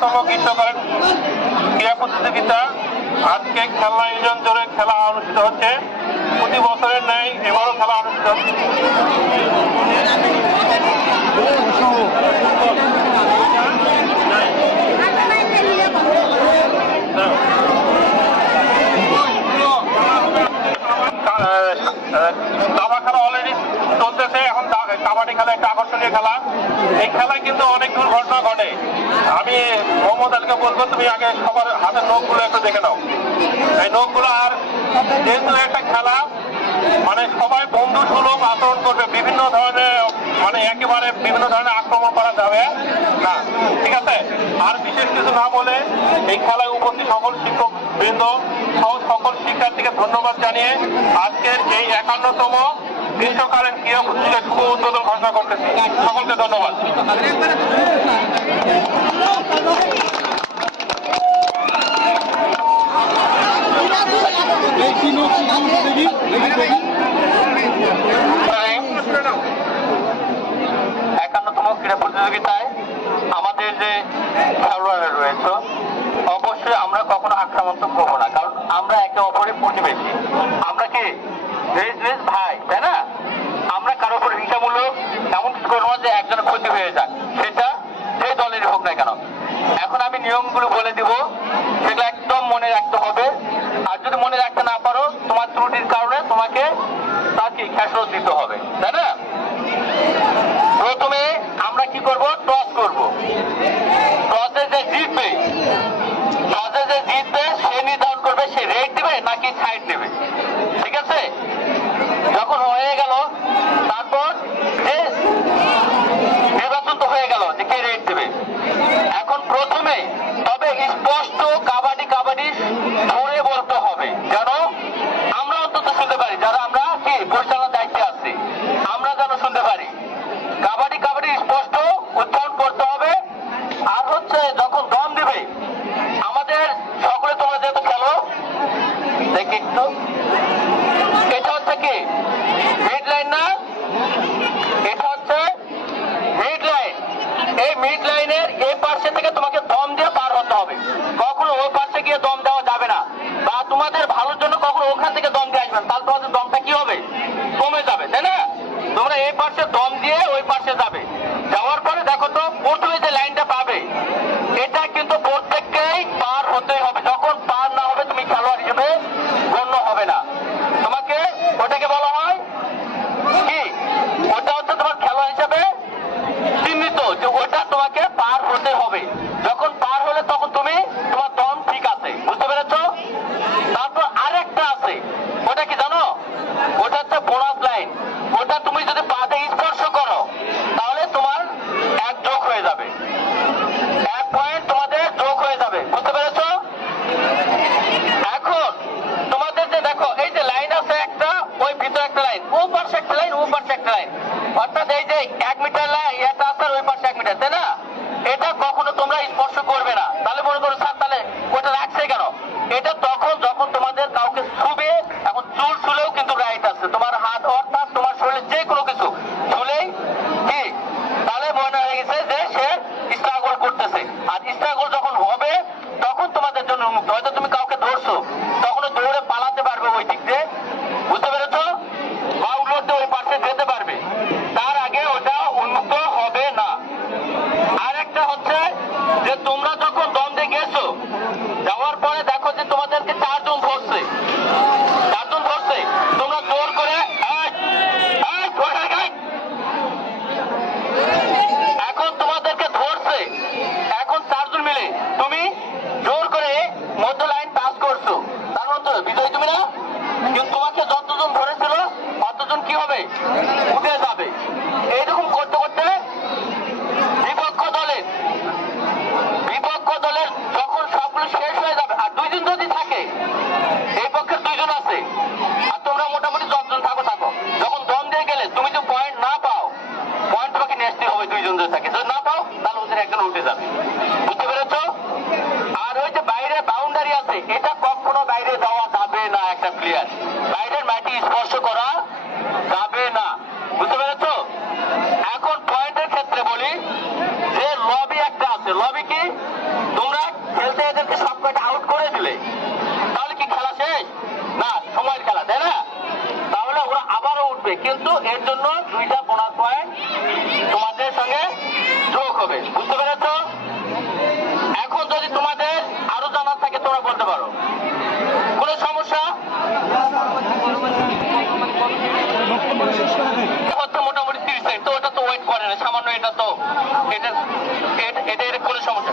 51তম গ্রীষ্মকালীন ক্রীড়া প্রতিযোগিতা আজকে খেলনা ইউনিয়ন জোরে খেলা অনুষ্ঠিত হচ্ছে। প্রতি বছরের ন্যায় এবারও খেলা অনুষ্ঠিত হচ্ছে। দাবা খেলা অলরেডি চলতেছে। এখন কাবাডি খেলা একটা আকর্ষণীয় খেলা। এই খেলায় কিন্তু অনেক দুর্ঘটনা ঘটে। আমি মোহাম্মদ আলীকে বলবো, তুমি আগে সবার হাতের নখগুলো একটু দেখে নাও। এই নখগুলো, আর যেহেতু একটা খেলা, মানে সবাই বন্ধু সুলভ আচরণ করবে, বিভিন্ন ধরনের মানে একেবারে বিভিন্ন ধরনের আক্রমণ করা যাবে না, ঠিক আছে? আর বিশেষ কিছু না বলে এই খেলায় উপস্থিত সকল শিক্ষক বৃন্দ সহ সকল শিক্ষার্থীকে ধন্যবাদ জানিয়ে আজকের এই 51তম গ্রীষ্মকালীন ক্রীড়া প্রতিযোগিতার শুভ উদ্বোধন ঘোষণা করতেছি। সকলকে ধন্যবাদ। ক্রীড়া প্রতিযোগিতায় আমাদের যে খেলোয়াড়রা রয়েছে, অবশ্যই আমরা কখনো আক্রমণাত্মক করবো না, কারণ আমরা একে অপরের প্রতিবেশী। আমরা কি রেস ভাই, তাই না? আমরা কারো উপর হিংসামূলক এমন কিছু করবো না যে একজনের ক্ষতি হয়ে যাক, সেটা যে দলেরই হোক না কেন। এখন আমি নিয়মগুলো বলে দিব, সেটা একদম মনে রাখতে হবে। আর যদি মনে রাখতে না পারো, তোমার ত্রুটির কারণে তোমাকে তাকে খেসারত দিতে হবে, তাই না? প্রথমে আমরা কি করব? টস করব। টসে যে জিতবে সে নির্ধারণ করবে সে রেড দিবে নাকি সাইড দেবে, ঠিক আছে? যখন হয়ে গেল, তারপর যে নির্বাচন তো হয়ে গেল যে কে রেড দেবে। এখন প্রথমে তবে স্পষ্ট কাবাডি ধরে বলতে হবে, যেন আমরা অন্তত শুনতে পারি, যারা আমরা কি পরিচালনার দায়িত্বে আছি, আমরা যেন শুনতে পারি। কাবাডি স্পষ্ট উচ্চারণ করতে হবে। আর হচ্ছে যখন দম দিবে, আমাদের সকলে তোমরা যেহেতু খেলো, দেখি একটু, এটা হচ্ছে কি মিড লাইন না? এটা হচ্ছে মিড লাইন। এই মিড লাইনের এই পাশে থেকে তোমাকে দম দিয়ে পার হতে হবে। কখনো ওই পাশে গিয়ে দম দেওয়া যাবে না, বা তোমাদের ভালোর জন্য কখনো ওখান থেকে দম দিয়ে আসবেন, তাহলে তোমাদের দমটা কি হবে? কমে যাবে, তাই না? তোমরা এই পাশে দম দিয়ে ওই পাশে যাবে। যাওয়ার পরে দেখো তো প্রথমে যে লাইনটা পাবে, এটা কিন্তু প্রত্যেককেই পার হতে হবে। যখন পার না হবে, তুমি খেলোয়াড় হিসেবে গণ্য হবে না। তোমাকে ওটাকে বলা হয় কি, ওটা হচ্ছে তোমার খেলোয়াড় হিসেবে চিহ্নিত, যে ওটা তোমাকে পার হতে হবে। যখন পার হলে তখন তুমি তোমার দম ঠিক আছে, বুঝতে পেরেছো? তারপর আরেকটা আছে, ওটা কি জানো? ওটা হচ্ছে বোনাস লাইন। ওটা তুমি যদি পাতে স্পর্শ করো, তাহলে তোমার এক যোগ হয়ে যাবে, 1 পয়েন্ট তোমাদের যোগ হয়ে যাবে, বুঝতে পেরেছো? এখন তোমাদের যে দেখো, এই যে লাইন আছে একটা, ওই ভিতরে একটা লাইন, ও পাশে একটা লাইন, ও পাশে একটা লাইন, অর্থাৎ এই যে 1 মিটার লাইন এটা আছে, ওই পাশে 1 মিটার, তাই না? এটা কখনো তোমরা স্পর্শ করবে না। তাহলে মনে করো স্যার, তাহলে ওটা রাখছে কেন? এটা তখন যখন তোমাদের কাউকে ছুবে, এখন চুল ছুলেও কিন্তু রাইট আছে, তোমার হাত অর্থাৎ তোমার শরীরে যে কোনো কিছু ছুলেই কি, তাহলে মনে হয়ে গেছে যে সে স্ট্রাগল করতেছে। আর স্ট্রাগল যখন হবে, তখন তোমাদের জন্য উন্মুক্ত। হয়তো তুমি কাউকে ধরছো, তখন দৌড়ে পালাতে পারবে ওই দিক দিয়ে, বুঝতে পেরেছো? বা উল্লতে ওই পাশে যেতে পারবে, তার আগে ওটা উন্মুক্ত হবে না। আর একটা হচ্ছে যে তোমরা যখন দম দিয়ে গেছো, যাওয়ার পরে দেখো যে তোমাদেরকে 4 জন ধরছে, তোমরা জোর করে এখন তোমাদেরকে ধরছে, এখন 4 জন মিলে তুমি জোর করে মধ্য লাইন পাস করছো, তার মধ্যে বিজয় তুমি না? কিন্তু তোমাকে যতজন ধরেছিল ততজন কি হবে? উঠে যাবে। এইরকম করতে করতে বিপক্ষ দলের যখন সবগুলো শেষ হয়ে যাবে, আর 2 জন যদি থাকে, এই পক্ষের 2 জন আছে, আর তোমরা মোটামুটি 10 জন থাকো, যখন দম দিয়ে গেলে তুমি যদি পয়েন্ট না পাও, পয়েন্ট তোমাকে নেসতে হবে 2 জন যদি থাকে। যদি না পাও, তাহলে ওদের একজন উঠে যাবে, বুঝতে পেরেছো? আর ওই যে বাইরে বাউন্ডারি আছে, এটা কখনো বাইরে যাওয়া যাবে না। একটা প্লেয়ার বাইরের মাটি স্পর্শ করা যাবে না, বুঝতে পেরেছো? এখন পয়েন্টের ক্ষেত্রে বলি যে লবি একটা আছে। লবি কি? তোমরা খেলতে এদেরকে সব কয়টা আউট করে দিলে, তাহলে কি খেলা শেষ? না, সময়ের খেলা, তাই না? তাহলে ওরা আবারও উঠবে, কিন্তু এর জন্য 2টা বোনাস পয়েন্ট তোমাদের সঙ্গে যোগ হবে। বুঝতে পেরেছ? এখন যদি তোমাদের আরো জানার থাকে তোমরা বলতে পারো। কোনো সমস্যা হচ্ছে? মোটামুটি 30 সেকেন্ড, তো ওটা তো ওয়েট করে না, সামান্য এটা তো এটা কোনো সমস্যা?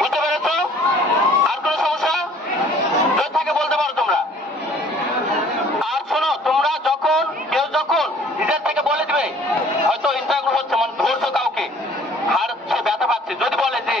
বুঝতে পেরেছ? আর কোনো সমস্যা যদি থাকে বলতে পারো তোমরা। আর শোনো, তোমরা যখন যখন নিজের থেকে বলে দিবে, হয়তো ইন্টারভিউ হচ্ছে, মানে ধরছো কাউকে, আর সে ব্যথা পাচ্ছে, যদি বলে যে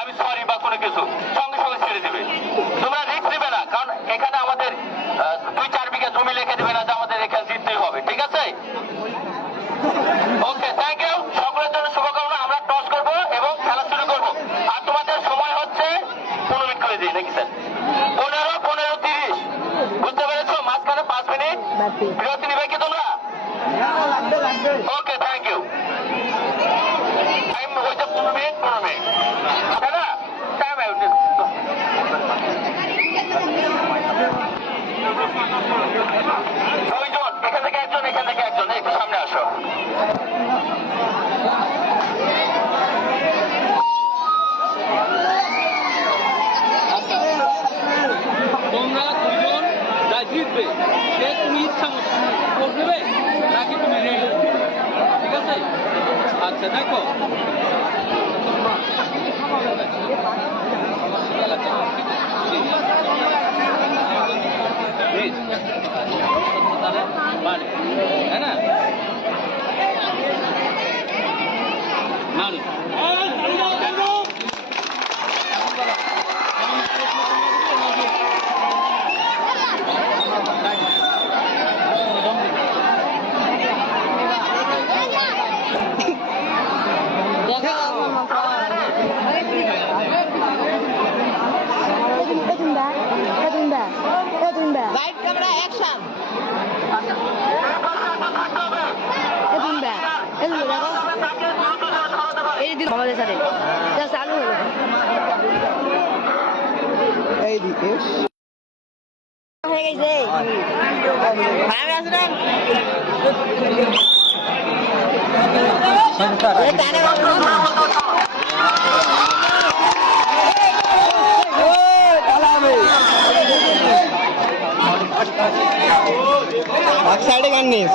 আমি সরি বা কোনো কিছু, সঙ্গে সঙ্গে ছেড়ে দিবে। তোমরা রিস্ক নেবে না, কারণ এখানে আমাদের 2-4 বিঘা জমি লিখে দেবে না যে আমাদের এখানে জিততেই হবে। ঠিক আছে? ওকে, থ্যাংক ইউ। সকলের জন্য শুভকামনা। আমরা টস করবো এবং খেলা শুরু করবো। আর তোমাদের সময় হচ্ছে 15 মিনিট করে দিই নাকি স্যার? 15-15-30। বুঝতে পেরেছো? মাঝখানে 5 মিনিট বিরতি নিবে কি তোমরা? ওকে, থ্যাংক ইউ। টাইম হয়েছে 15 মিনিট, 15 মিনিট, তাই না? Time out. দুইজন, এখান থেকে একজন, এখান থেকে একজন, একটু সামনে আসো। তোমরা দুজন যা জিতবে সে তুমি ইচ্ছা মতো করবে নাকি তুমি রেডি, ঠিক আছে? আচ্ছা, দেখো বাড়ি, তাই না? Light camera action. এই দিন আমাদের সাথে চালু হলো। এইদিকে হয়ে গেছে। ভালো আছেন? এক সাইডে গান নিস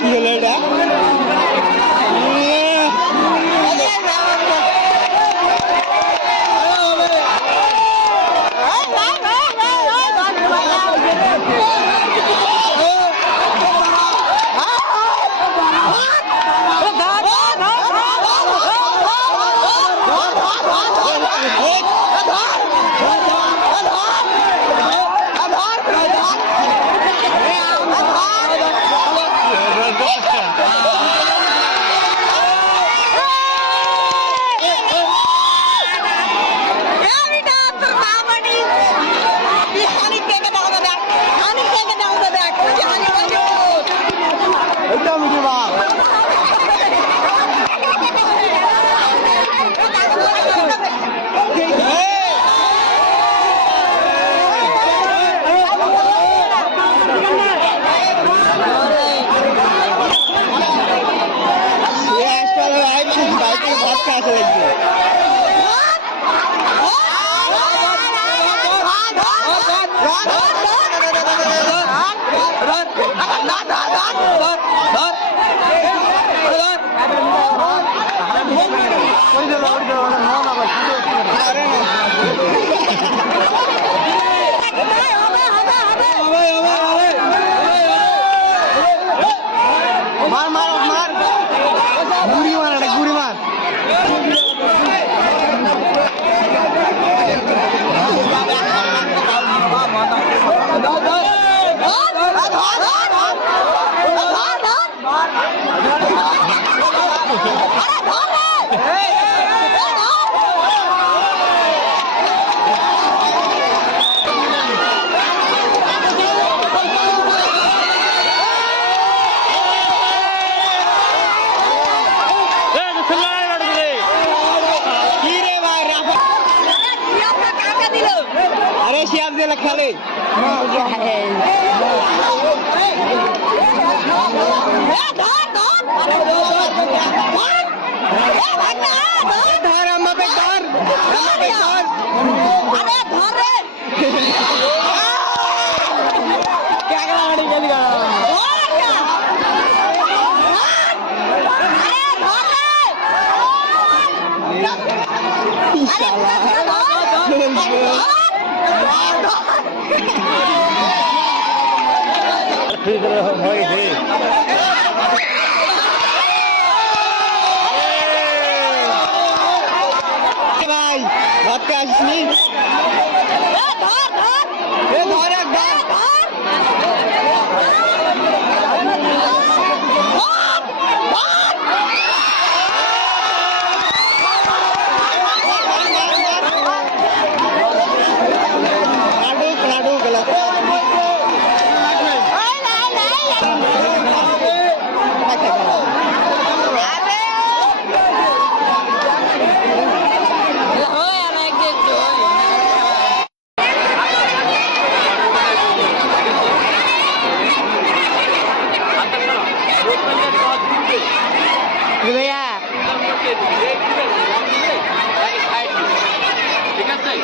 কি হলো এটা? গেলে খেলে ধর আমাকে ধর আমাকে ধর ক্যাকড়া গাড়ি গেলি ভাই ভাবতে আসিসনি ধর একদম লাডু গেল ভাইয়া ঠিক আছে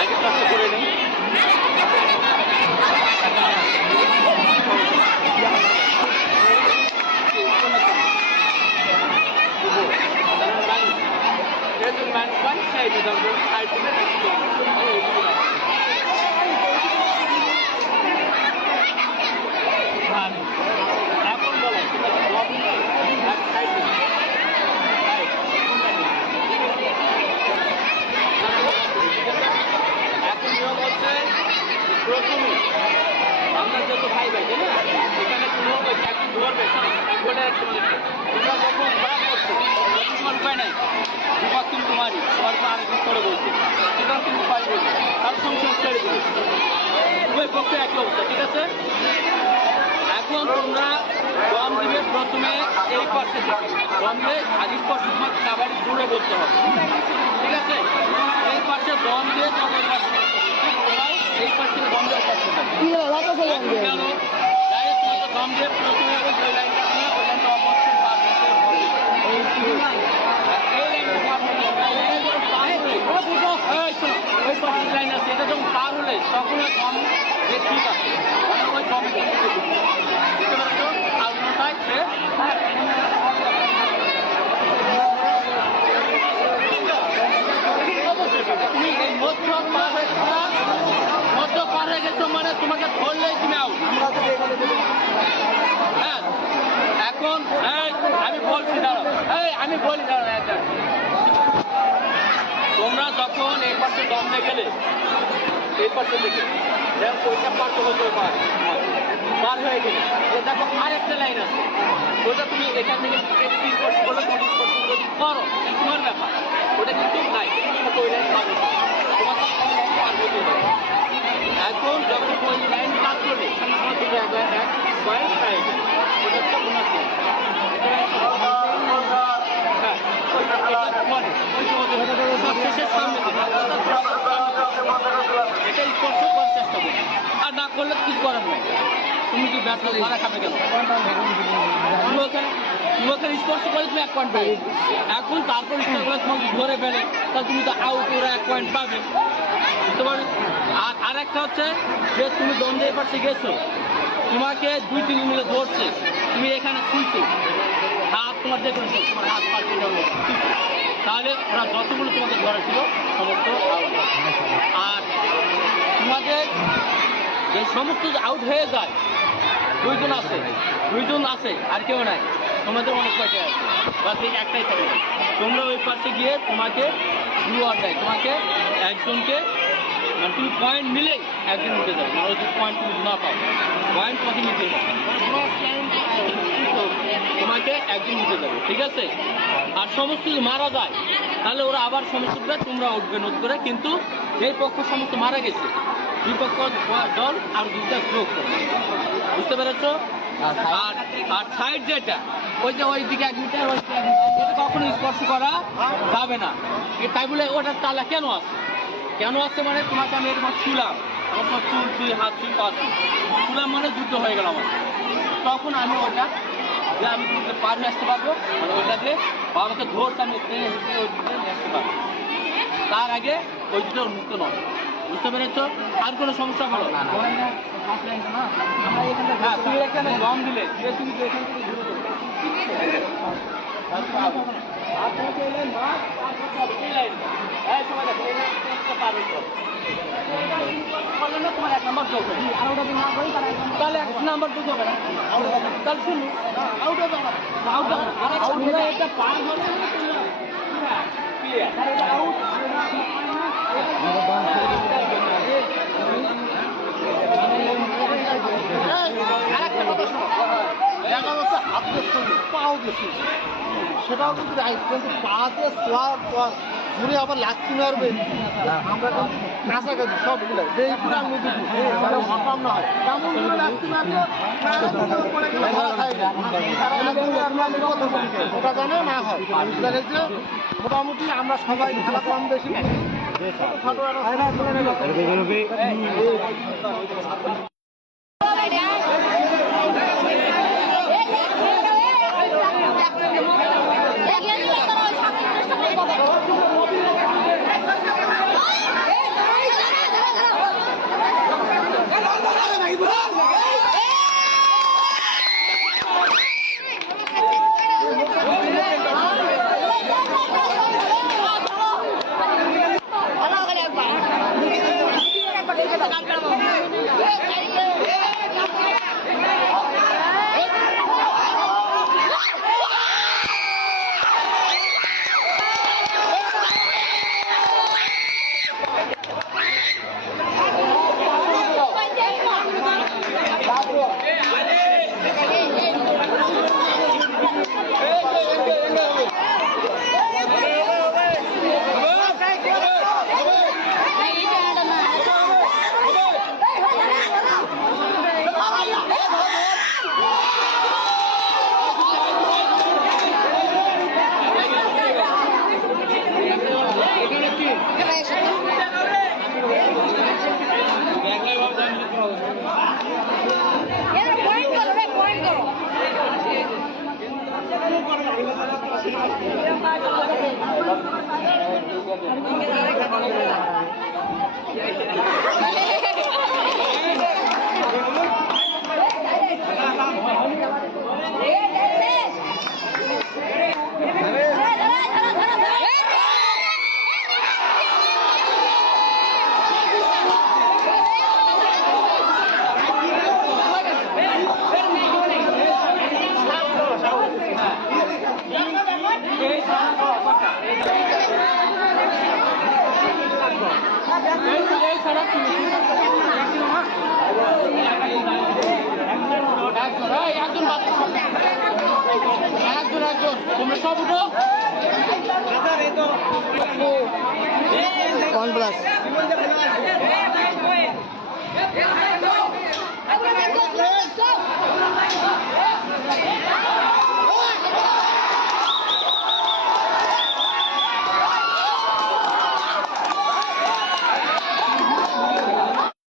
আগে কষ্ট করে নিই one side of the side to the next one. এখন বলো এক সাইড এখন নিয়ম হচ্ছে প্রথমে আমরা যত ভাই ভাই তাই না এখানে কোনো চাকরি ধরবে ওটা একটা তোমরা যখন ধরা করছো তোমার উপায় নাই বিভাগ কিন্তু তোমারই তোমার তো আরেক করে বলছে সেটাও কিন্তু উপায় বলছে তার সংসার ছেড়ে দেবে উভয় পক্ষে একই অবস্থা ঠিক আছে এখন তোমরা দম দিবে প্রথমে এই পাশে থেকে দম দিয়ে আগের পাশে তোমার কাবাডি জুড়ে বলতে হবে ঠিক আছে এই পাশে দম দিয়ে তবে পাশে এই পাশে দম দিয়ে পাশে থাকবে গেল যাই তোমাকে দম দিয়ে প্রথমে ওই লাইনটা ওই লাইনটা অবশ্যই পার হতে হবে এই লাইনটা পার হতে হবে ওই পাশে লাইন আছে এটা যখন পার হলে তখন ওই দম যে ঠিক আছে ওই দম বুঝতে পারছো আর কোথায় সে তুমি এই মধ্য পার হয়ে গেছো মানে তোমাকে ধরলেই তুমি আউট হ্যাঁ এখন আমি বলছি দাঁড়াও আমি বলি দাঁড়াও তোমরা যখন এই পাশে দম দিয়ে গেলে এই পাশে দেখে ওইটা পার হতে পার হয়ে গেলে দেখো আরেকটা লাইন আছে ওটা তুমি এখান থেকে যদি করো তোমার ব্যাপার ওটা কিন্তু নাই ওই লাইন পাবে তোমার পার হতে হবে এখন যখন ওই লাইন পাস করবে এক পয়েন্ট সাইড ওটা তো বোনাস এটা স্পর্শ করার চেষ্টা করো আর না করলে কিছু করার নাই তুমি কি ব্যাট মারা খাবে কেন তুমি ওখানে স্পর্শ করে তুমি 1 পয়েন্ট পাবে এখন তারপর ইচ্ছা করে তোমাকে ধরে ফেলে তাহলে তুমি তো আউট ওরা 1 পয়েন্ট পাবে বুঝতে পারো আর একটা হচ্ছে যে তুমি দম দিয়ে পাশে গেছো তোমাকে 2-3 মিলে ধরছে তুমি এখানে শুনছো হাত তোমার যে করেছো তোমার হাত পা তাহলে ওরা যতগুলো তোমাকে ধরা ছিল সমস্ত আউট আর তোমাদের যে সমস্ত আউট হয়ে যায় দুইজন আছে আর কেউ নাই তোমাদের অনেক কয়টা আছে বাকি একটাই থাকে তোমরা ওই পাশে গিয়ে তোমাকে দেয় তোমাকে একজনকে মানে তুমি পয়েন্ট নিলেই একজন উঠে যাবে আর যদি পয়েন্ট তুমি না পাও পয়েন্ট কত নিতে তোমাকে একজন উঠে যাবে ঠিক আছে আর সমস্ত যদি মারা যায় তাহলে ওরা আবার সমস্ত তোমরা উঠবে নোট করে কিন্তু এই পক্ষ সমস্ত মারা গেছে বিপক্ষ দল আর দুইটা যোগ করবে বুঝতে পেরেছ আর সাইড যেটা ওই যে ওই দিকে 1 মিটার এটা কখনো স্পর্শ করা যাবে না তাই বলে ওটার তালা কেন আছে মানে তোমাকে আমি এরকম শুলাম তখন চুল ছুঁই হাত ছুঁই পা ছুঁই তুলে মানে যুদ্ধ হয়ে গেল আমার। তখন আমি ওটা যে আমি কিন্তু পার হয়ে আসতে পারবো, মানে ওইটা দিয়ে বাবাকে ধরতে আমি টেনে হিসেবে ওই দিকে নিয়ে আসতে পারবো। তার আগে ওই দুটো মুক্ত নয়, বুঝতে পেরেছ? আর কোনো সমস্যা হলো না? হ্যাঁ, তুমি এখানে দম দিলে দিয়ে তুমি তো এখান থেকে ঘুরে দেবে। আর তুমি তো এই লাইন মাছ, তারপর সব এই লাইন। এই সময় দেখো, এই লাইনটা পার হইতে হবে। বললো না তোমার 1 নম্বর যোগ হবে। আর ওটা যদি না করি তাহলে 1 নম্বর যোগ হবে না। তাহলে শুনুন, আউট হবে না। আউট হবে না। আর একটা এটা পার হলে ক্লিয়ার। এটা আউট। আরেকটা কথা শোনো, দেখা যাচ্ছে হাতের সঙ্গে পাও দিয়েছি, সেটাও কিন্তু রাইট, কিন্তু পাতে ঘুরে আবার লাচ্ছি মারবে। আমরা এখন কাছাকাছি সবগুলো যেই পুরান নদীতে হকাম না হয় তেমন করে লাচ্ছি মারবে, ওটা জানে না হয়। মোটামুটি আমরা সবাই খেলা কম বেশি ছোটো তোমরা সব উঠো। OnePlus